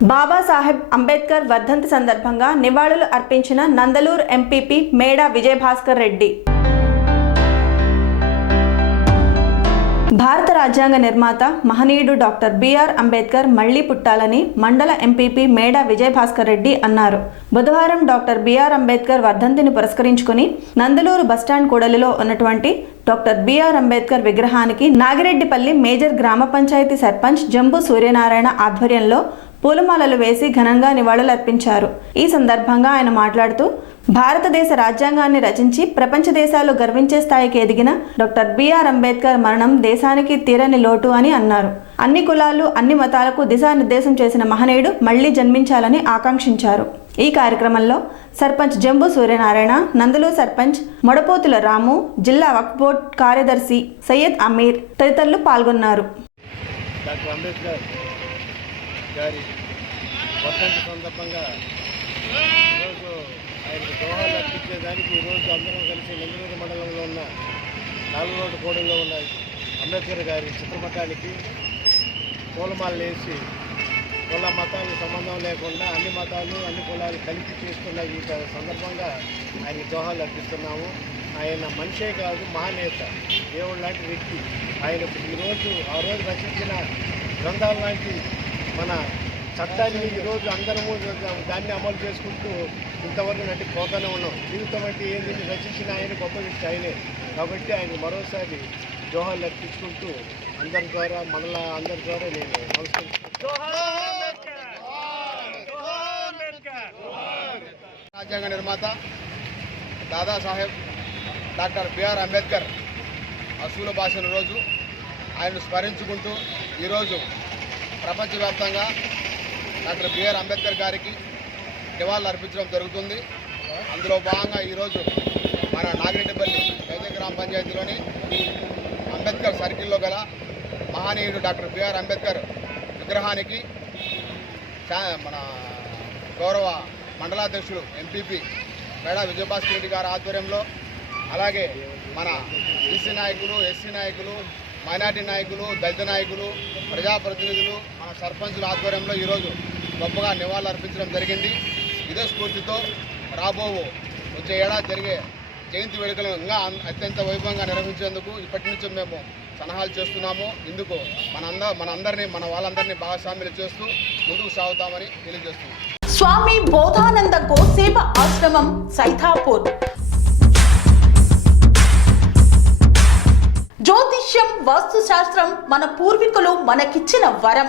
బాబాసాహెబ్ అంబేద్కర్ వర్ధంతి సందర్భంగా నివాళులు అర్పించిన నందలూరు ఎంపీపీ మేడా విజయభాస్కర్ రెడ్డి. భారత రాజ్యాంగ నిర్మాత మహనీయుడు డాక్టర్ బిఆర్ అంబేద్కర్ మళ్ళీ పుట్టాలని మండల ఎంపీపీ మేడా విజయభాస్కర్ రెడ్డి అన్నారు. బుధవారం డాక్టర్ బిఆర్ అంబేద్కర్ వర్ధంతిని పురస్కరించుకుని నందలూరు బస్టాండ్ కూడలిలో ఉన్నటువంటి డాక్టర్ బిఆర్ అంబేద్కర్ విగ్రహానికి నాగిరెడ్డిపల్లి మేజర్ గ్రామ పంచాయతీ సర్పంచ్ జంబు సూర్యనారాయణ ఆధ్వర్యంలో పూలమాలలు వేసి ఘనంగా నివాళులర్పించారు. ఈ సందర్భంగా ఆయన మాట్లాడుతూ భారతదేశ రాజ్యాంగాన్ని రచించి ప్రపంచ దేశాలు గర్వించే స్థాయికి ఎదిగిన డాక్టర్ బిఆర్ అంబేద్కర్ మరణం దేశానికి తీరని లోటు అని అన్నారు. అన్ని కులాలు అన్ని మతాలకు దిశానిర్దేశం చేసిన మహనీయుడు మళ్ళీ జన్మించాలని ఆకాంక్షించారు. ఈ కార్యక్రమంలో సర్పంచ్ జంబు సూర్యనారాయణ నందలు సర్పంచ్ మొడపోతుల రాము జిల్లా వక్ఫ్ బోర్డ్ కార్యదర్శి సయ్యద్ అమీర్ తదితరులు పాల్గొన్నారు. డాక్టర్ అంబేద్కర్ గారి వర్ధంతి సందర్భంగా ఈరోజు ఆయనకు దోహాలు అర్పించేదానికి ఈరోజు అందరం కలిసి నెల్లూరు మండలంలో ఉన్న నాలుగు రోడ్డు కోడల్లో ఉన్న అంబేద్కర్ గారి చిత్రపటానికి పూలమాలలు వేసి కుల మతాలకు సంబంధం లేకుండా అన్ని మతాలు అన్ని కులాలు కలిపి చేస్తున్న ఈ సందర్భంగా ఆయనకి దోహాలు అర్పిస్తున్నాము. ఆయన మనిషే కాదు మహానేత. దేవుడు లాంటి వ్యక్తి. ఆయన ఈరోజు ఆ రోజు రచించిన గ్రంథాలు లాంటి మన చట్టాన్ని ఈరోజు అందరము దాన్ని అమలు చేసుకుంటూ ఇంతవరకు నటి పోతూనే ఉన్నాం. జీవితం అంటే ఏంది? రచించిన ఆయన గొప్ప వ్యక్తి ఆయనే. కాబట్టి ఆయన మరోసారి జోహార్లు అర్పించుకుంటూ అందరి ద్వారా మనల అందరి ద్వారా నేను రాజ్యాంగ నిర్మాత Dadasaheb doctor B R Ambedkar అసూల భాషల రోజు ఆయనను స్మరించుకుంటూ ఈరోజు ప్రపంచవ్యాప్తంగా డాక్టర్ బిఆర్ అంబేద్కర్ గారికి నివాళులు అర్పించడం జరుగుతుంది. అందులో భాగంగా ఈరోజు మన నాగిరెడ్డిపల్లి పేద గ్రామ పంచాయతీలోని అంబేద్కర్ సర్కిల్లో గల మహనీయుడు డాక్టర్ బిఆర్ అంబేద్కర్ విగ్రహానికి మన గౌరవ మండలాధ్యక్షుడు ఎంపీపీ మేడా విజయభాస్కర్ రెడ్డి గారి ఆధ్వర్యంలో అలాగే మన బీసీ నాయకులు ఎస్సీ నాయకులు మైనార్టీ నాయకులు దళిత నాయకులు ప్రజాప్రతినిధులు మన సర్పంచుల ఆధ్వర్యంలో ఈరోజు గొప్పగా నివాళులు అర్పించడం జరిగింది. ఇదే స్ఫూర్తితో రాబో వచ్చే ఏడాది జరిగే జయంతి వేడుకలను ఇంకా అత్యంత వైభవంగా నిర్వహించేందుకు ఇప్పటి నుంచి మేము సలహాలు చేస్తున్నాము. ఇందుకు మనంద మనందరినీ మన వాళ్ళందరినీ భాగస్వామ్యులు చేస్తూ ముందుకు సాగుతామని తెలియజేస్తున్నాం. స్వామి బోధానంద గోసేవ ఆశ్రమం సైథాపూర్ జ్యోతిష్యం వాస్తుశాస్త్రం మన పూర్వీకులు మనకిచ్చిన వరం.